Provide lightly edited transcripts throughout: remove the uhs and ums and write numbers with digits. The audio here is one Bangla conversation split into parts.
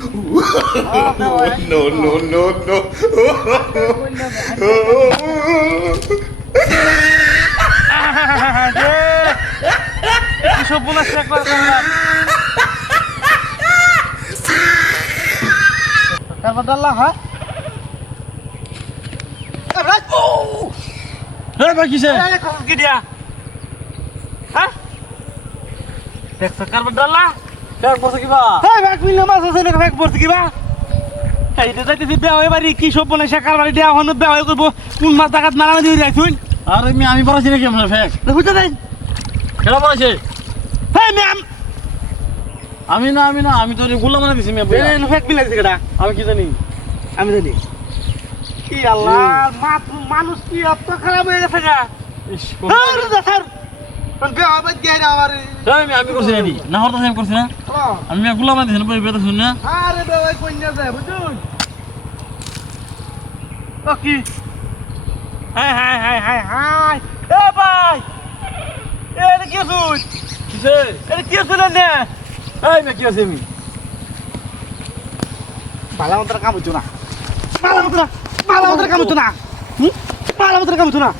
No, no, no, no. সব বলা শেখ তারপর ডাল্লা হ্যাঁ ভাই কিসে কি দিয়া হ্যাঁ দেখছো কারবার ডাল্লা ব্যাগ বসে কিবা হ্যাঁ ব্যাগ মিলে মাছ আছে না ব্যাগ পড়ছে কিবা এইটা যাইতেছি বেয়া হয়ে বাড়ি কি সব বলে শেখার বাড়ি দেওয়া হন বেয়া হয়ে করবো কোন মাছ টাকাত মারামারি দিয়ে রাখছুন আর আমি বলেছি নাকি আপনার ব্যাগ বুঝতে দেন কেন বলেছে হ্যাঁ ম্যাম আমি না আমি তো গুলা মানে দিছি ব্যাগ মিলে দিছে কেটা আমি কি জানি আমি জানি কি আল্লাহ মানুষ কি এত খারাপ হয়ে গেছে গা স্যার বেয়া হবে গিয়ে আমার আমি করছি নাকি না হরতা আমি করছি না আমি গুলা মানে দিছি না বেতা শুন না আরে বেয়া কই না যায় বুঝুন ও কি hi hi hi hi hi এ ভাই এটা কি শুন কিসে এটা কি শুনেন না এই মে কি আছে আমি বালা মতো কাম হচ্ছে না বালা মতো কাম হচ্ছে না বালা মতো কাম হচ্ছে না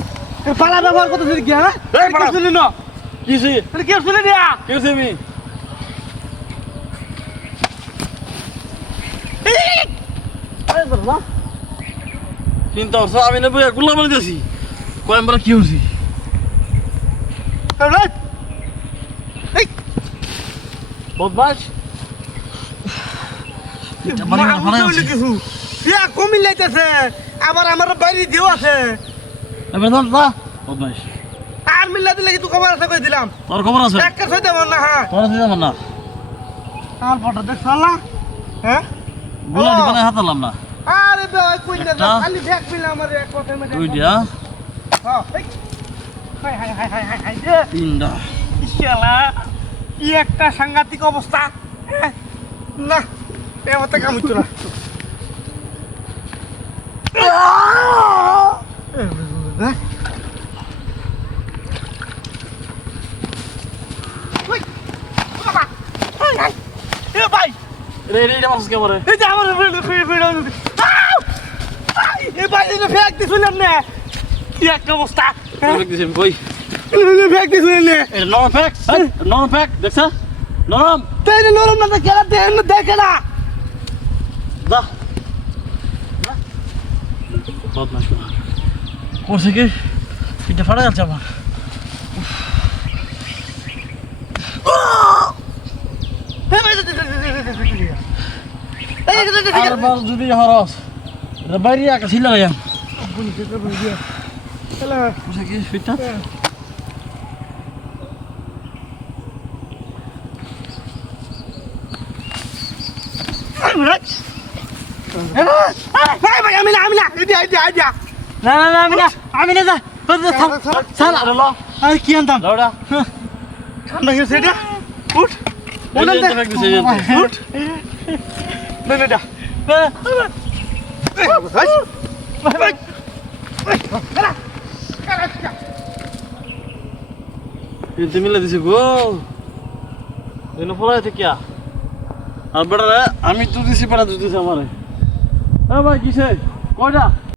বালা ব্যবহার করতে যদি গিয়া না এই বালা শুনলি না কিসে এটা কি শুনে দিয়া কি আছে আমি আরে বাবা চিন্তা করছো আমি না গুলা মানে দিছি কয় আমরা কি হইছি এই বদমাশ কমি লাইতেছে আবার আমার বাইরে দিও আছে এবার না বদমাশ আর মিল্লা দিলে তুই খবর আছে কই দিলাম তোর খবর আছে একটা ছয় দেব না হ্যাঁ তোর আছে যেমন না আমার ফটো দেখ সালা হ্যাঁ গুলা দিবানে হাতালাম না আরে ভাই কই না একটা। খালি ব্যাগ মিলে আমার এক কথা মে তুই দিয়া হ্যাঁ high hi hi hi hi high তিনটা ইশালা কি একটা সাংঘাতিক অবস্থা না এমতে কাম হচ্ছে না ভাই রে এটা মাছ কে মরে এই যে আমার এই ভাই এটা ফেক দিছিলাম না কি একটা অবস্থা দিছি আমি কই ফেক দিছিলেন না এটা নরম প্যাক দেখছ নরম তাই নরম না খেলা দেখে না দা বদমাশ করছে কি এটা ফাটা যাচ্ছে আমার আরবার যদি হরস এটা বাইরে আকা ছিল লাগাম করছে কি ফিটটা আমি না যা সাল আরে ল আর কি আনতাম লড়া ঠান্ডা গেছে এটা উঠ এই যে ব্যাগ দিছে এই যে উঠ না কিন্তু মিলে দিছে গো এনে পড়াই থেকে আর বেটা আমি তো দিছি বেটা দিছে আমারে ভাই কিসে কয়টা